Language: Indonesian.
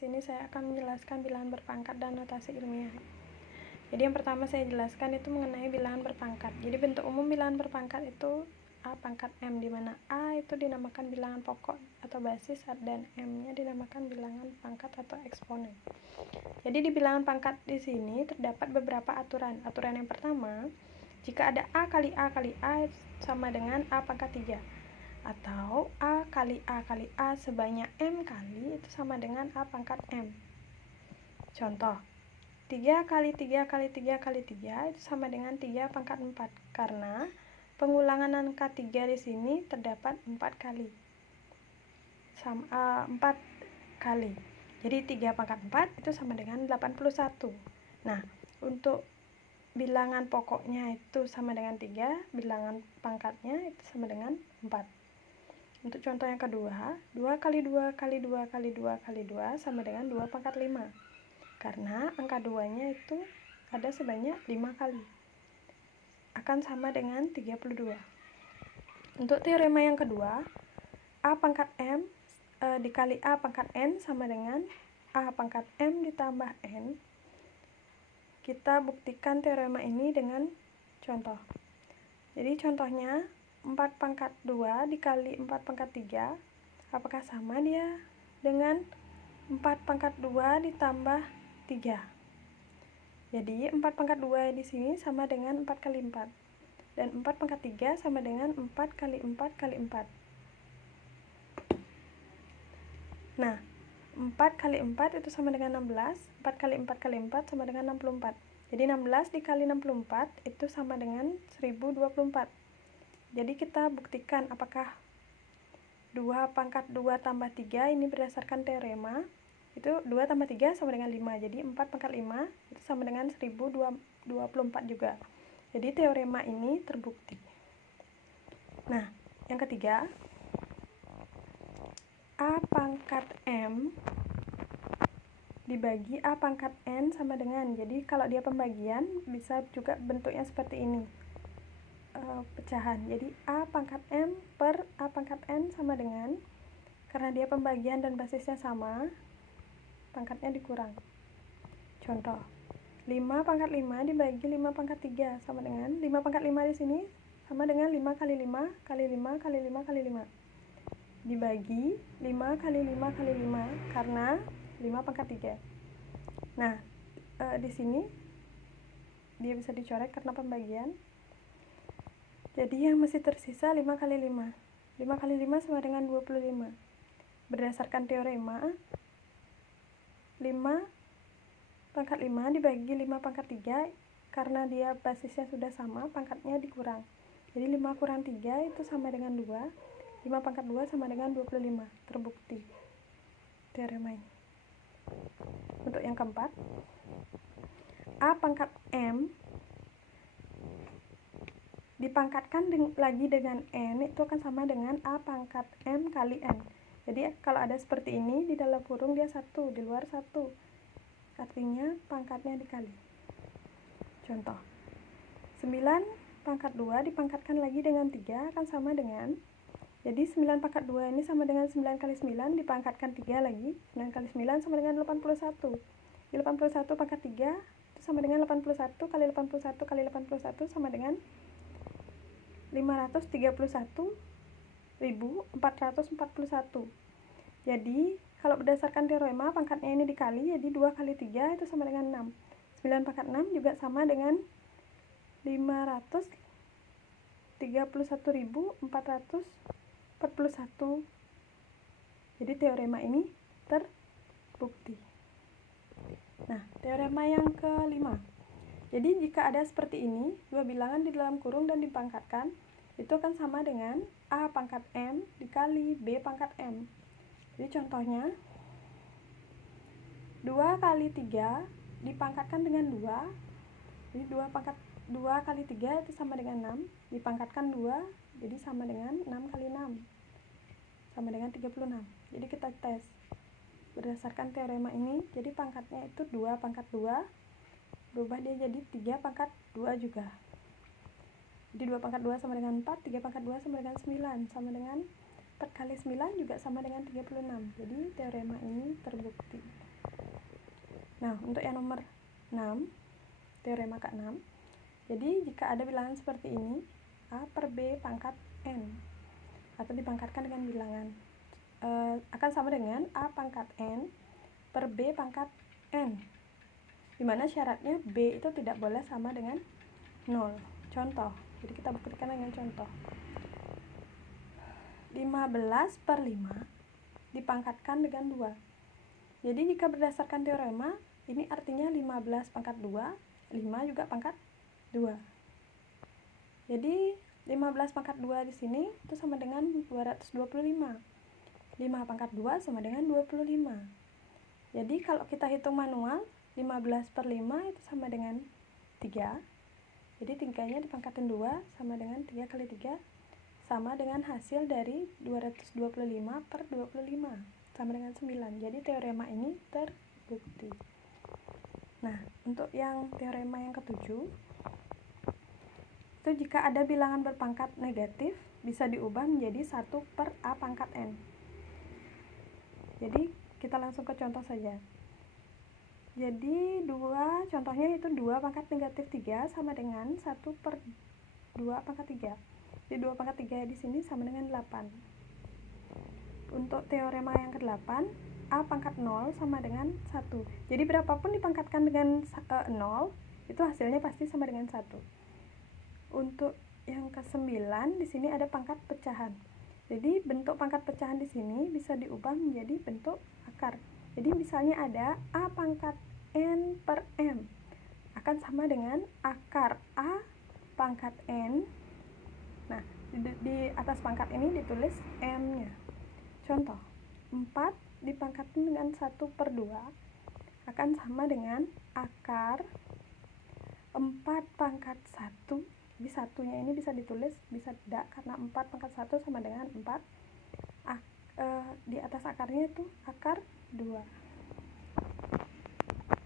sini saya akan menjelaskan bilangan berpangkat dan notasi ilmiah. Jadi yang pertama saya jelaskan itu mengenai bilangan berpangkat. Jadi bentuk umum bilangan berpangkat itu A pangkat M, di mana A itu dinamakan bilangan pokok atau basis dan M-nya dinamakan bilangan pangkat atau eksponen. Jadi di bilangan pangkat di sini terdapat beberapa aturan. Aturan yang pertama, jika ada A kali A kali A sama dengan A pangkat 3. Atau A kali A kali A sebanyak M kali itu sama dengan A pangkat M. Contoh, 3 kali 3 kali 3 kali 3 itu sama dengan 3 pangkat 4. Karena pengulangan angka 3 di sini terdapat 4 kali. 4 kali. Jadi 3 pangkat 4 itu sama dengan 81. Nah, untuk bilangan pokoknya itu sama dengan 3, bilangan pangkatnya itu sama dengan 4. Untuk contoh yang kedua, 2 kali 2 kali 2 kali 2 kali 2 sama dengan 2 pangkat 5. Karena angka 2-nya itu ada sebanyak 5 kali. Akan sama dengan 32. Untuk teorema yang kedua, A pangkat M dikali A pangkat N sama dengan A pangkat M ditambah N. Kita buktikan teorema ini dengan contoh. Jadi contohnya 4 pangkat 2 dikali 4 pangkat 3, apakah sama dia dengan 4 pangkat 2 ditambah 3? Jadi 4 pangkat 2 di sini sama dengan 4 kali 4. Dan 4 pangkat 3 sama dengan 4 kali 4 kali 4. Nah, 4 kali 4 itu sama dengan 16, 4 kali 4 kali 4 sama dengan 64. Jadi 16 dikali 64 itu sama dengan 1024. Jadi kita buktikan apakah 2 pangkat 2 tambah 3 ini berdasarkan teorema. Itu 2 tambah 3 sama dengan 5. Jadi 4 pangkat 5 itu sama dengan 1024 juga. Jadi teorema ini terbukti. Nah, yang ketiga, A pangkat M dibagi A pangkat N sama dengan. Jadi kalau dia pembagian bisa juga bentuknya seperti ini. Pecahan. Jadi A pangkat M per A pangkat N sama dengan, karena dia pembagian dan basisnya sama, pangkatnya dikurang. Contoh, 5 pangkat 5 dibagi 5 pangkat 3 sama dengan 5 pangkat 5 di sini sama dengan 5 kali 5 kali 5 kali 5 kali 5 dibagi 5 kali 5 kali 5 karena 5 pangkat 3. Nah, di sini dia bisa dicoret karena pembagian. Jadi yang masih tersisa 5 kali 5. 5 kali 5 sama dengan 25. Berdasarkan teorema, 5 pangkat 5 dibagi 5 pangkat 3, karena dia basisnya sudah sama, pangkatnya dikurang. Jadi 5 kurang 3 itu sama dengan 2. 5 pangkat 2 sama dengan 25. Terbukti teorema ini. Untuk yang keempat, A pangkat M dipangkatkan lagi dengan N itu akan sama dengan A pangkat M kali N. Jadi kalau ada seperti ini, di dalam kurung dia 1, di luar 1. Artinya pangkatnya dikali. Contoh, 9 pangkat 2 dipangkatkan lagi dengan 3 akan sama dengan, jadi 9 pangkat 2 ini sama dengan 9 kali 9 dipangkatkan 3 lagi. 9 kali 9 sama dengan 81. Di 81 pangkat 3 itu sama dengan 81 kali 81 kali 81 sama dengan 531.441. Jadi kalau berdasarkan teorema pangkatnya ini dikali, jadi 2 kali 3 itu sama dengan 6. 9 pangkat 6 juga sama dengan 531.441. Jadi teorema ini terbukti. Nah, teorema yang kelima. Jadi jika ada seperti ini, dua bilangan di dalam kurung dan dipangkatkan, itu akan sama dengan A pangkat M dikali B pangkat M. Jadi contohnya, 2 kali 3 dipangkatkan dengan 2. Jadi 2 kali 3 itu sama dengan 6. Dipangkatkan 2, jadi sama dengan 6 kali 6. Sama dengan 36. Jadi kita tes. Berdasarkan teorema ini, jadi pangkatnya itu 2 pangkat 2. Berubah dia jadi 3 pangkat 2 juga. Jadi 2 pangkat 2 sama dengan 4, 3 pangkat 2 sama dengan 9, sama dengan 4 kali 9 juga sama dengan 36. Jadi teorema ini terbukti. Nah, untuk yang nomor 6, teorema ke-6. Jadi, jika ada bilangan seperti ini, A per B pangkat N, atau dipangkatkan dengan bilangan, akan sama dengan A pangkat N per B pangkat N, dimana syaratnya B itu tidak boleh sama dengan 0. Contoh, jadi kita buktikan dengan contoh. 15 per 5 dipangkatkan dengan 2. Jadi jika berdasarkan teorema, ini artinya 15 pangkat 2, 5 juga pangkat 2. Jadi 15 pangkat 2 di sini itu sama dengan 225. 5 pangkat 2 sama dengan 25. Jadi kalau kita hitung manual, 15 per 5 itu sama dengan 3. Jadi 3-nya dipangkatin 2 sama dengan 3 kali 3, sama dengan hasil dari 225 per 25, sama dengan 9. Jadi teorema ini terbukti. Nah, untuk yang teorema yang ketujuh, itu jika ada bilangan berpangkat negatif, bisa diubah menjadi 1 per A pangkat N. Jadi kita langsung ke contoh saja. Jadi contohnya itu 2 pangkat negatif 3 sama dengan 1 per 2 pangkat 3. Jadi 2 pangkat 3 di sini sama dengan 8. Untuk teorema yang ke-8, A pangkat 0 sama dengan 1. Jadi berapapun dipangkatkan dengan 0, itu hasilnya pasti sama dengan 1. Untuk yang ke-9, di sini ada pangkat pecahan. Jadi bentuk pangkat pecahan di sini bisa diubah menjadi bentuk akar. Jadi misalnya ada A pangkat N per M akan sama dengan akar A pangkat N. Nah, di atas pangkat ini ditulis M-nya. Contoh, 4 dipangkatkan dengan 1 per 2 akan sama dengan akar 4 pangkat 1. Jadi satunya ini bisa ditulis, bisa tidak, karena 4 pangkat 1 sama dengan 4. Di atas akarnya itu akar 2.